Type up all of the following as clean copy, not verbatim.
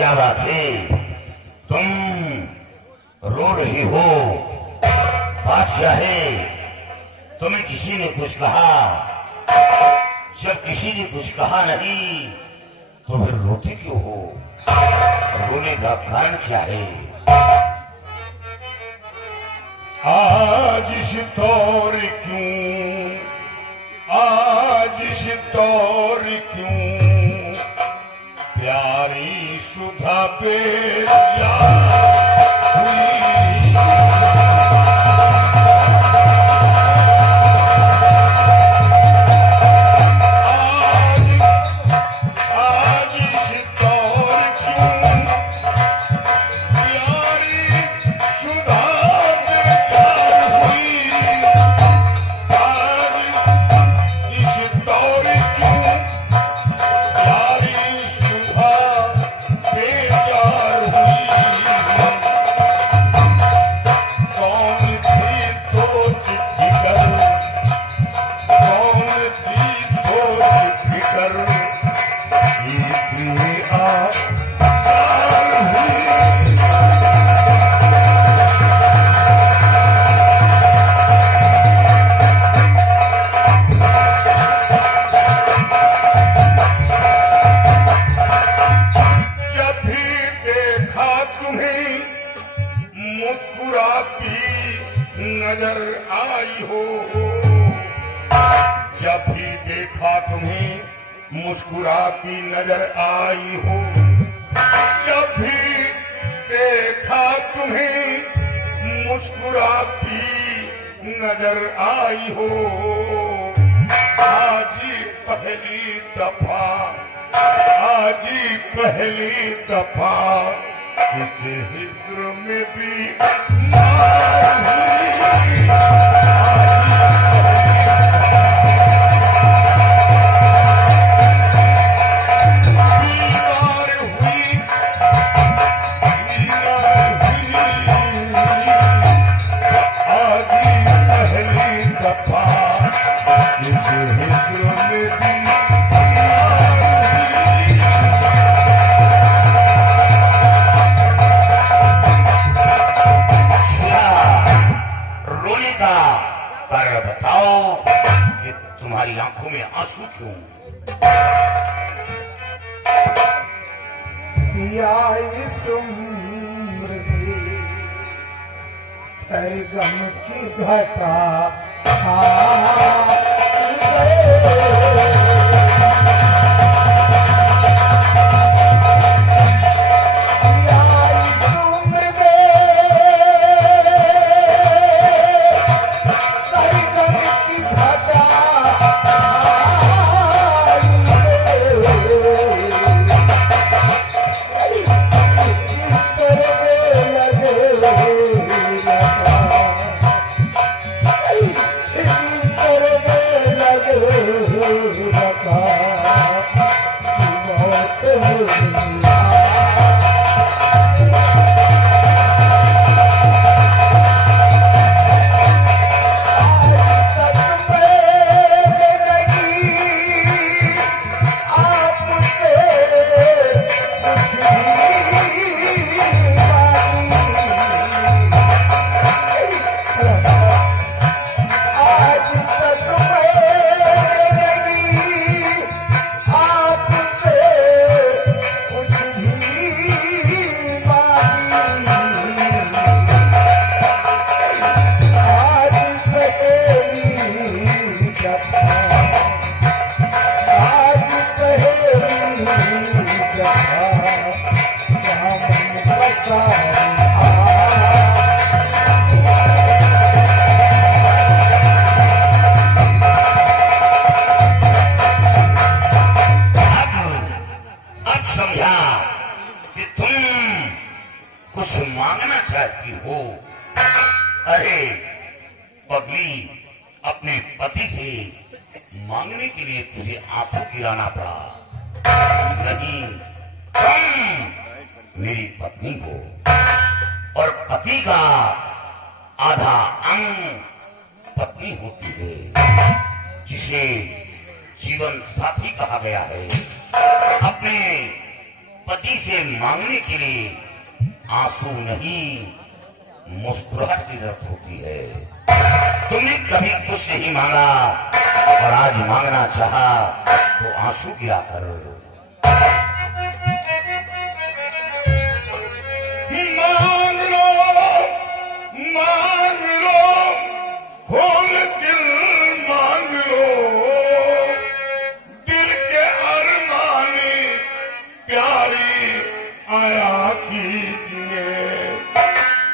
क्या बात है, तुम रो रही हो? बात क्या है? तुम्हें किसी ने कुछ कहा? जब किसी ने कुछ कहा नहीं तो फिर रोते क्यों हो? रोने का कारण क्या है? आज इस दौर क्यों, आज इस दौर क्यों, प्यारी सुधा पे नजर आई हो, जब भी देखा तुम्हें मुस्कुराती नजर आई हो, जब भी देखा तुम्हें मुस्कुराती नजर आई हो। आज पहली दफा, आज पहली दफा किसी हिज्र में भी बताओ कि तुम्हारी आंखों में आंसू क्यों? पिया इस उम्र में सरगम की घटा छा मांगना चाहती हो। अरे पगली, अपने पति से मांगने के लिए तुझे आंसू गिराना पड़ा। नहीं, तुम मेरी पत्नी हो और पति का आधा अंग पत्नी होती है, जिसे जीवन साथी कहा गया है। अपने पति से मांगने के लिए आंसू नहीं मुस्कुराहट की जरूरत होती है। तुमने कभी कुछ नहीं मांगा और आज मांगना चाहा तो आंसू गिरा कर मांग लो खोल दिल मांग लो दिल के अरमानी प्यारी आया कीजिए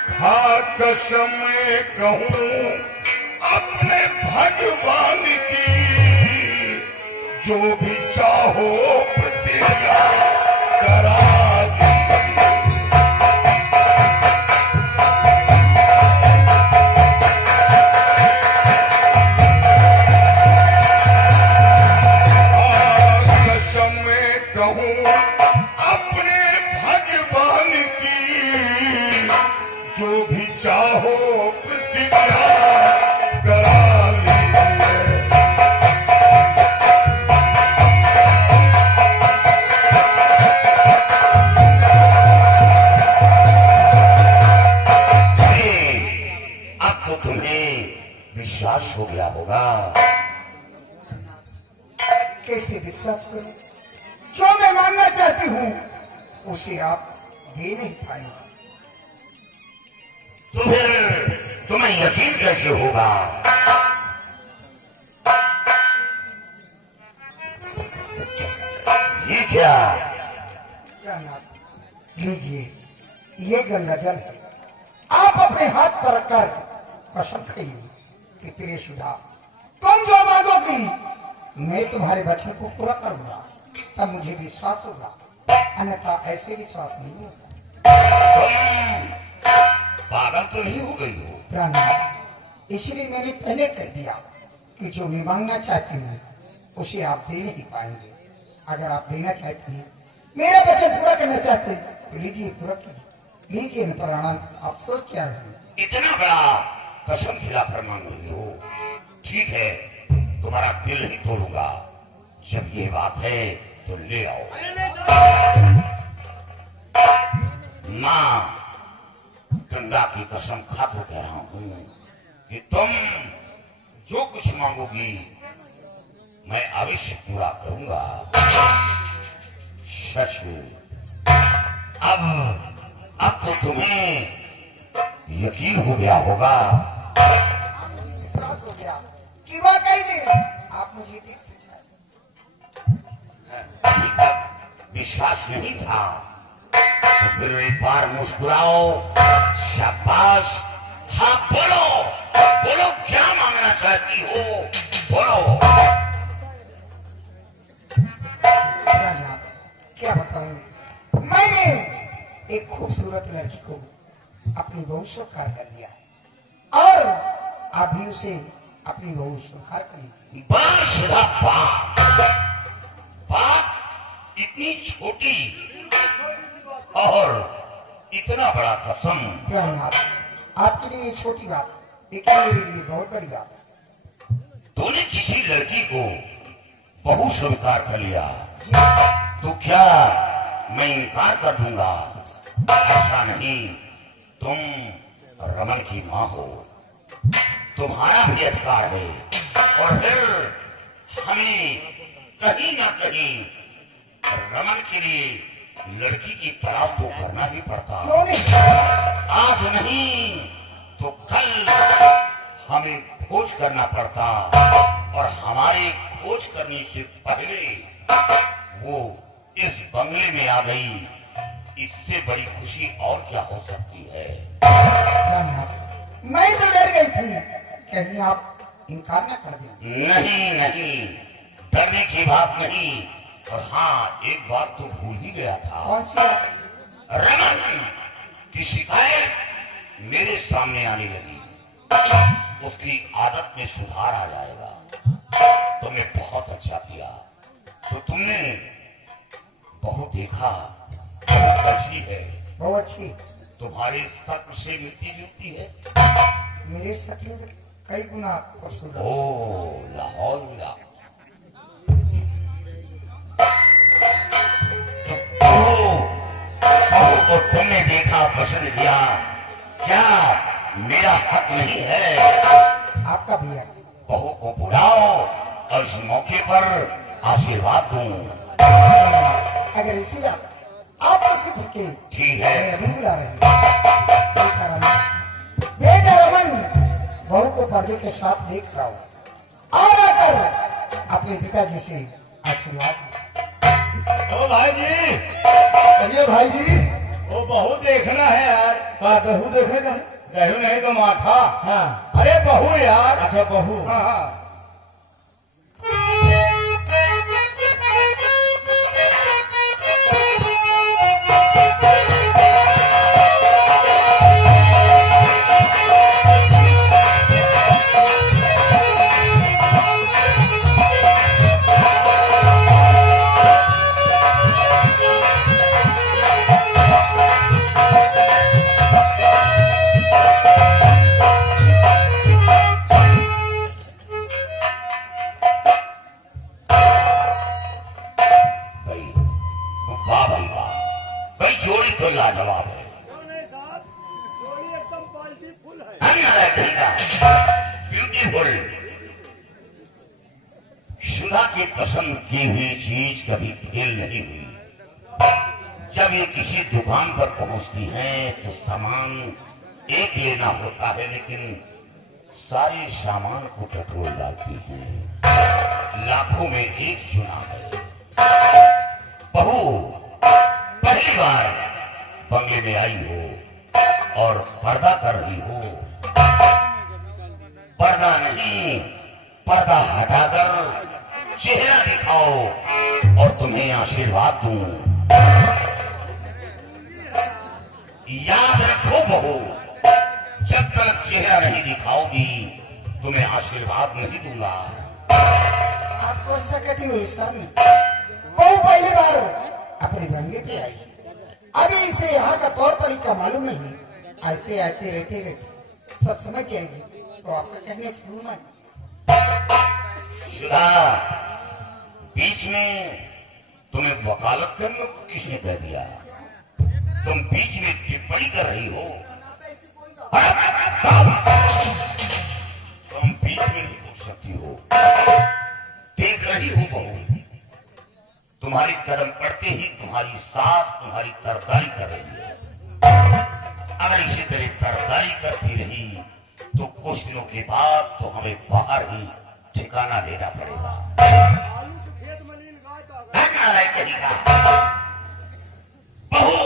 खा कसम कहूं अपने भगवान की जो भी चाहो प्रतिज्ञा करा अपने भगवान की जो भी चाहो प्रतिज्ञा करा लीजिए। अब तो तुम्हें विश्वास हो गया होगा। कैसे विश्वास करूं? जो मैं मांगना चाहती हूँ उसे आप दे नहीं पाएंगे। तो फिर तुम्हें यकीन कैसे होगा? ये क्या? लीजिए, ये गंगा जल है। आप अपने हाथ पर रखकर कसम खाइए कि प्रिय सुधा, तुम जो मांगोगी मैं तुम्हारे वचन को पूरा करूंगा, तब मुझे विश्वास होगा, अन्यथा ऐसे विश्वास नहीं होगा। पागल तो नहीं हो गई हो? प्राणनाथ, इसलिए मैंने पहले कह दिया कि जो मैं मांगना चाहती हूँ उसे आप दे नहीं पाएंगे। अगर आप देना चाहती हैं, मेरा वचन पूरा करना चाहते हैं, तो लीजिए, पूरा कीजिए। लीजिए न प्राणनाथ, आप सोच क्या रहे हैं? इतना बड़ा कसम खिलाकर मांग रही हो। ठीक है, तुम्हारा दिल ही तोड़ूंगा। जब ये बात है तो ले आओ। माँ, गंगा की कसम खाकर कह रहा हूं कि तुम जो कुछ मांगोगी मैं अवश्य पूरा करूंगा। सच अब तो तुम्हें यकीन हो गया होगा। विश्वास हो गया कि वाकई में आप मुझे दिल से अभी तक विश्वास नहीं था, तो फिर एक बार मुस्कुराओ। शाबाश। हाँ, बोलो बोलो, क्या मांगना चाहती हो? बोलो। क्या बताऊं, मैंने एक खूबसूरत लड़की को अपनी बहू स्वीकार कर लिया है और आप भी उसे अपनी बहू स्वीकार कर लीजिए। बस बात इतनी छोटी और इतना बड़ा कसम। प्राणनाथ, आपके लिए ये छोटी बात, लेकिन मेरे लिए बहुत बड़ी बात है। तूने किसी लड़की को बहू स्वीकार कर लिया तो क्या मैं इनकार कर दूंगा? ऐसा नहीं, तुम रमन की माँ हो, तुम्हारा भी अधिकार है। और फिर हमें कहीं ना कहीं रमन के लिए लड़की की तलाश तो करना ही पड़ता। क्यों नहीं? आज नहीं तो कल हमें खोज करना पड़ता, और हमारे खोज करने से पहले वो इस बंगले में आ गई। इससे बड़ी खुशी और क्या हो सकती है? मैं तो डर गई थी कहीं आप इनकार न कर दें। नहीं नहीं, डरने की बात नहीं। और हाँ, एक बात तो भूल ही गया था। कौन सी? रमन की शिकायत मेरे सामने आने लगी, उसकी आदत में सुधार आ जाएगा। तुमने बहुत अच्छा किया। तो तुमने बहुत देखा, बहुत अच्छी है, बहुत अच्छी। तुम्हारे शक्ल से मिलती जुलती है। मेरे शक्ल से कई गुना खूबसूरत। ओ लाहौल मिला। तो पसंद किया, क्या मेरा हक नहीं है? आपका भी है। बहू को बुलाओ और इस मौके पर आशीर्वाद दूं। अगर इसी बात आप सिर्फ के ठीक है। मैं अभी बुला रही हूँ। बेटा रमन, बेटा रमन, बहू को पर्दे के साथ देख रहा हूँ और आकर अपने पिताजी से आशीर्वाद दो। ओ भाई जी, ये भाई जी, वो बहू देखना है यार। का बहू देखेगा? बहू नहीं तो माथा। हाँ, अरे बहू यार। अच्छा बहू। हाँ हाँ। वाह भाई वाह, भाई जोड़ी तो लाजवाब है। जोड़ी एकदम क्वालिटी फुल है। ब्यूटीफुल। सुधा की पसंद की हुई चीज कभी फेल नहीं हुई। जब ये किसी दुकान पर पहुंचती हैं तो सामान एक लेना होता है, लेकिन सारे सामान को टटोल डालती हैं। लाखों में एक चुनाव है। बहू पहली बार बंगले में आई हो और पर्दा कर रही हो। पर्दा नहीं, पर्दा हटाकर चेहरा दिखाओ और तुम्हें आशीर्वाद दूं। याद रखो बहू, जब तक चेहरा नहीं दिखाओगी तुम्हें आशीर्वाद नहीं दूंगा। आपको ऐसा कहती हुई सर ने बहू पहली बार अपने बंगले पे आई। अभी इसे यहाँ का तौर तरीका मालूम नहीं। आते आते रहते रहते सब समझ जाएगी, तो आपका कहने छोड़ू मैं। सुधा, बीच में तुम्हें वकालत करने को किसने कह दिया? तुम बीच में टिप्पणी कर रही हो। तुम बीच में नहीं बोल सकती हो। देख रही हो बहू, तुम्हारे कदम पड़ते ही तुम्हारी सास तुम्हारी तरफदारी कर रही है। अगर इसी तरह तरफदारी करती रही तो कुछ दिनों के बाद तो हमें बाहर ही ठिकाना लेना पड़ेगा। आलू के खेत में नील गाय का कहेगा बहू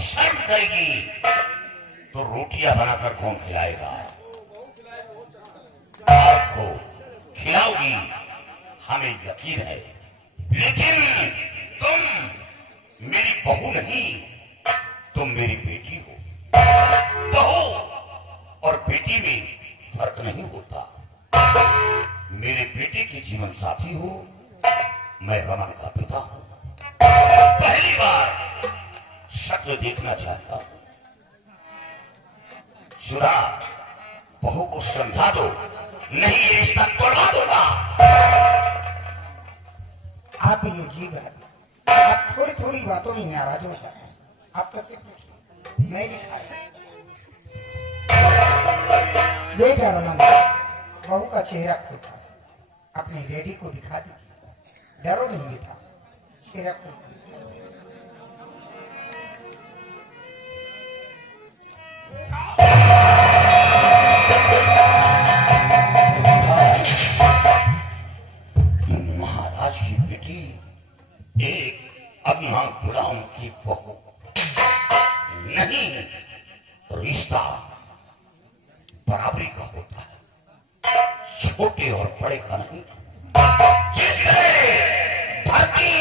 शर्म करेगी तो रोटियां बनाकर कौन खिलाएगा? आपको खिलाओगी, हमें यकीन है। लेकिन तुम मेरी बहू नहीं, तुम मेरी बेटी हो। बहू और बेटी में फर्क नहीं होता। मेरे बेटे के जीवन साथी हो, मैं रमन का पिता हूं। पहली बार शक्ल देखना चाहता हूं। सुधा, बहू को समझा दो, नहीं ये रिश्ता तोड़वा दूंगा। आप ये जीव है, आप थोड़ी थोड़ी बातों में नाराज हो जाए। आपका सिर्फ मैं दिखाया। बेटा रमन, बहू का चेहरा खोटा, अपने डैडी को दिखा दीजिए। डरो नहीं बेटा, चेहरा खोटा। महाराज की बेटी एक अभिमान गुलाम की बहू नहीं, रिश्ता बराबरी का होता है, छोटे और बड़े का नहीं। धरती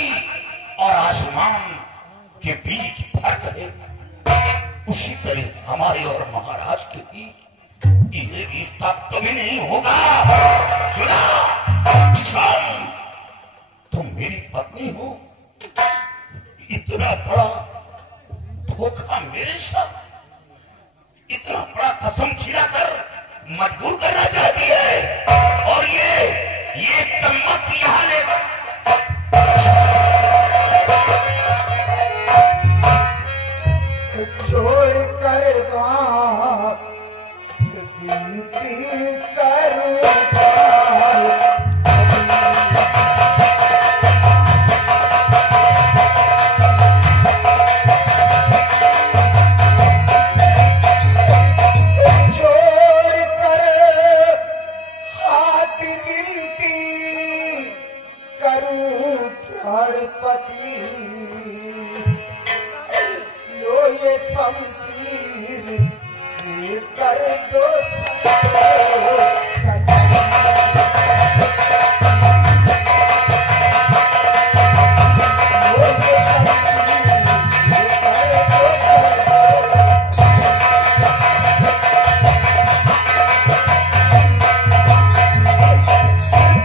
और आसमान के बीच फर्क है, उसी तरह हमारे और महाराज के बीच ये रिश्ता कभी नहीं होगा। सुना, तुम मेरी पत्नी हो, इतना बड़ा धोखा मेरे साथ, इतना बड़ा कसम खिलाकर मजबूर करना चाहती है, और ये कम्मत यहाँ ले छोड़ विनती करूं प्यार जोड़ कर हाथ विनती करूं प्राणपति लो ये शमशीर से कर दो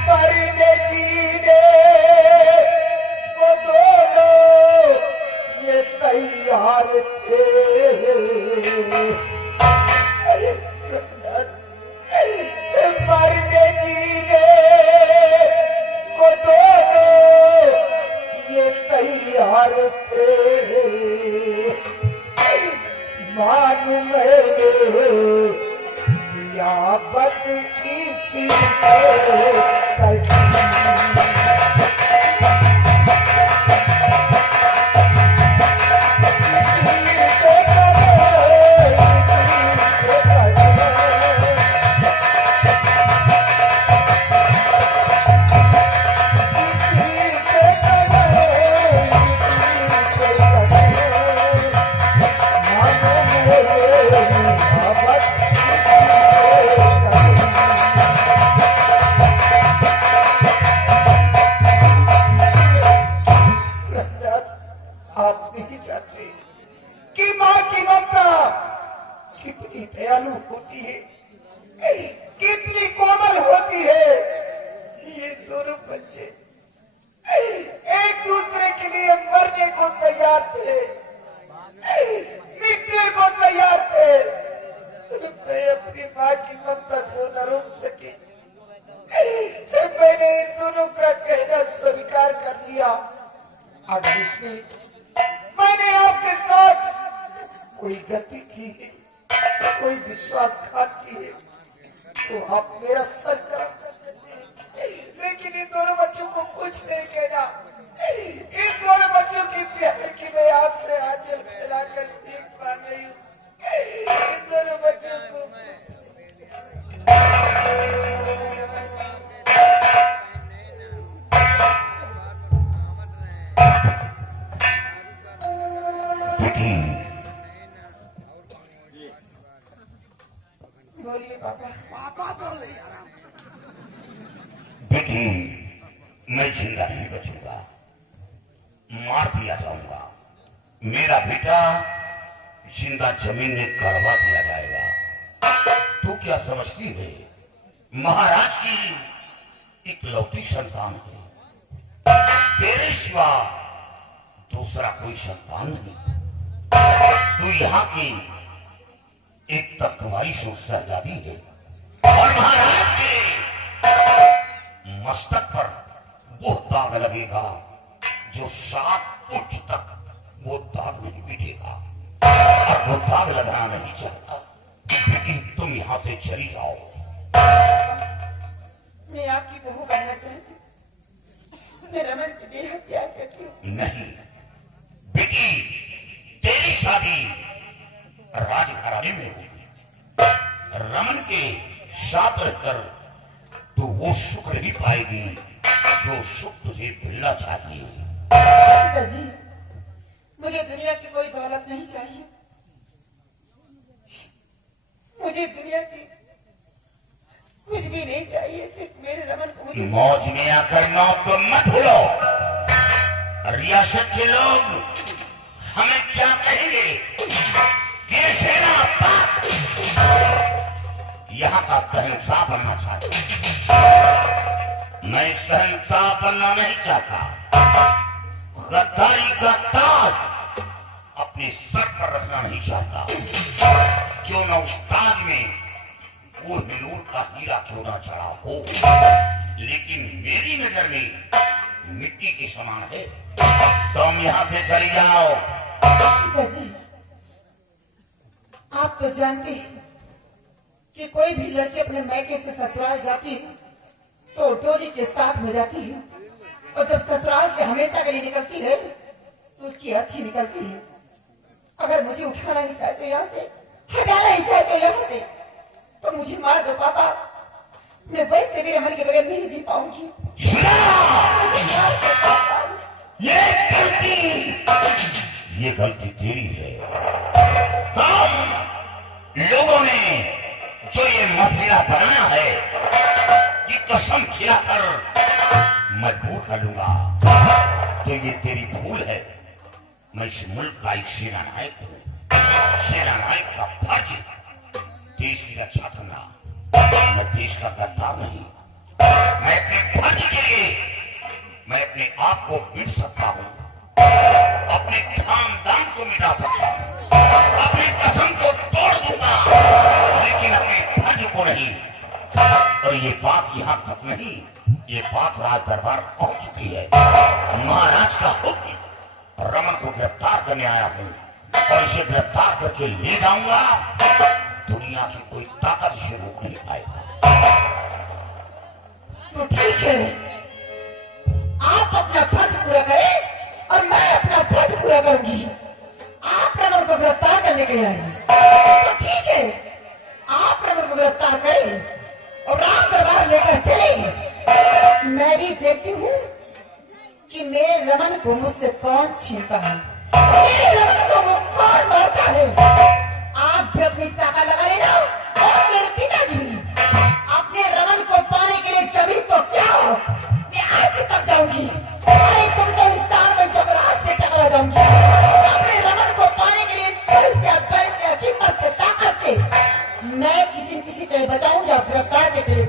मरने जीने को दोनों ये तैयार थे मरने जीने को दोनों ये तैयार थे मानू मैंने लिया बस इसी आप नहीं जानते कि माँ की ममता कितनी दयालु होती है, कितनी कोमल होती है। ये दोनों बच्चे एक दूसरे के लिए मरने को तैयार थे, मिटने को तैयार थे। मैं अपनी माँ की ममता को न रोक सके, मैंने इन दोनों का कहना स्वीकार कर लिया। अगर इसमें मैंने आपके साथ कोई गलती की है, कोई विश्वासघात की है, तो आप मेरा सर गरम कर सकते हैं, लेकिन इन दोनों बच्चों को कुछ नहीं कहना। इन दोनों बच्चों की प्यार की मैं आपसे आंचल फैलाकर भीख मांग रही हूँ। इन दोनों बच्चों को बोलिए पापा। पापा बोल रही आराम देखिए, मैं जिंदा नहीं बचूंगा, मार दिया जाऊंगा। मेरा बेटा जिंदा जमीन में करवा दिया जाएगा। तू क्या समझती है, महाराज की इकलौती संतान है, तेरे सिवा दूसरा कोई संतान नहीं। तू यहाँ की एक तकवाई शहजादी है और महाराज के मस्तक पर वो दाग लगेगा जो 7 फुट तक वो दाग नहीं मिटेगा। और वो दाग लगाना नहीं चाहता, लेकिन तुम यहाँ से चली जाओ। मैं आपकी बहू बनना चाहती हूँ, मैं रमन से बेहद प्यार करती हूँ। नहीं बेटी, तेरी शादी राजघराने में होगी। रमन के साथ रहकर तो वो सुख नहीं पाएगी जो सुख तुझे मिलना चाहिए। पिताजी, मुझे दुनिया की कोई दौलत नहीं चाहिए, मुझे दुनिया की कुछ भी नहीं चाहिए, सिर्फ मेरे रमन को मुझे। मौज में आकर मौत को मत भूलो। रियासत के लोग हमें क्या कहेंगे कि सेना बाप यहाँ का शहंशाह बनना चाहता। मैं शहंशाह बनना नहीं चाहता, गद्दारी का ताज अपने सर पर रखना नहीं चाहता। क्यों न उस ताज में वो हिनूर का हीरा क्यों न चढ़ा हो, लेकिन मेरी नजर में मिट्टी के समान है। तुम यहाँ से चली जाओ। पिताजी, आप तो जानते हैं कि कोई भी लड़की अपने मैके से ससुराल जाती है तो डोली के साथ में जाती है, और जब ससुराल से हमेशा के लिए निकलती है तो उसकी अर्थी निकलती है। अगर मुझे उठाना ही चाहते हो यहाँ से, हटाना ही चाहते हो यहाँ से, तो मुझे मार दो पापा, मैं वैसे भी रमन के बगैर नहीं जी पाऊंगी। मुझे मार दो पापा। ये गलती तेरी है। तुम लोगों ने जो ये मफिला बनाया है, ये कसम खिलाकर मजबूर कर दूंगा, तो ये तेरी भूल है। मैं इस मुल्क का एक सेना नायक हूँ। सेना नायक का फर्ज देश की रक्षा करना। मैं देश का गद्दार नहीं। मैं अपने फर्ज के लिए मैं अपने आप को मिट सकता हूँ, अपने खानदान को मिटा सकता हूँ, अपनी कसम को तोड़ दूंगा, लेकिन अपने फर्ज को नहीं। और ये बात यहाँ तक नहीं, ये बात राज दरबार पहुंच चुकी है। महाराज का हुक्म, रमन को गिरफ्तार करने आया हूँ और इसे गिरफ्तार करके ले जाऊंगा। दुनिया की कोई ताकत इसे रोक नहीं पाएगा। तो ठीक है, आप अपना फर्ज पूरा करें और मैं अपना फर्ज पूरा करूंगी। आप रमन को गिरफ्तार करने के लिए आएंगे तो ठीक है, आप रमन को गिरफ्तार करें और राज दरबार लेकर चले। मैं भी देखती हूँ कि मेरे रमन को मुझसे कौन छीनता है, मेरे रमन को कौन मारता है। आप भी अपनी ताकत लगा लेना और मेरे पिताजी भी। अपने रमन को पाने के लिए जमीन तो क्या हो, मैं आज तक जाऊंगी। अरे तुम तो इस साल में जबरात से टकरा जाऊंगी। अपने रमन को पाने के लिए चल जा, बल जा, हिम्मत से, ताकत से मैं किसी न किसी तरह बचाऊंगी और गिरफ्तार के लिए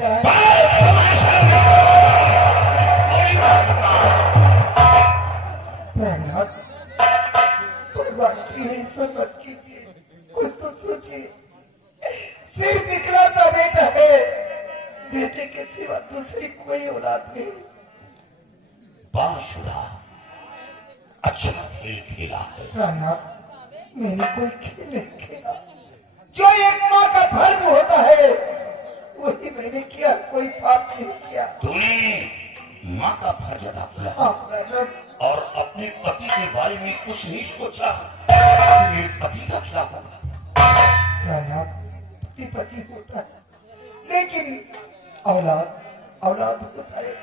मत कीजिए, कुछ तो सोचिए। सिर्फ इकलौता बेटा है, बेटे के सिवा दूसरी कोई औलाद नहीं। बाशुरा अच्छा खेल खेला है। राना, मैंने कोई खेल नहीं खेला। जो एक माँ का फर्ज होता है वही मैंने किया, कोई पाप नहीं किया। तूने माँ का फर्ज अदा किया हाँ, और अपने पति के बारे में कुछ नहीं सोचा कि मेरे पति का क्या होगा। राना, पति पति होता है, लेकिन औलाद औलाद होता है।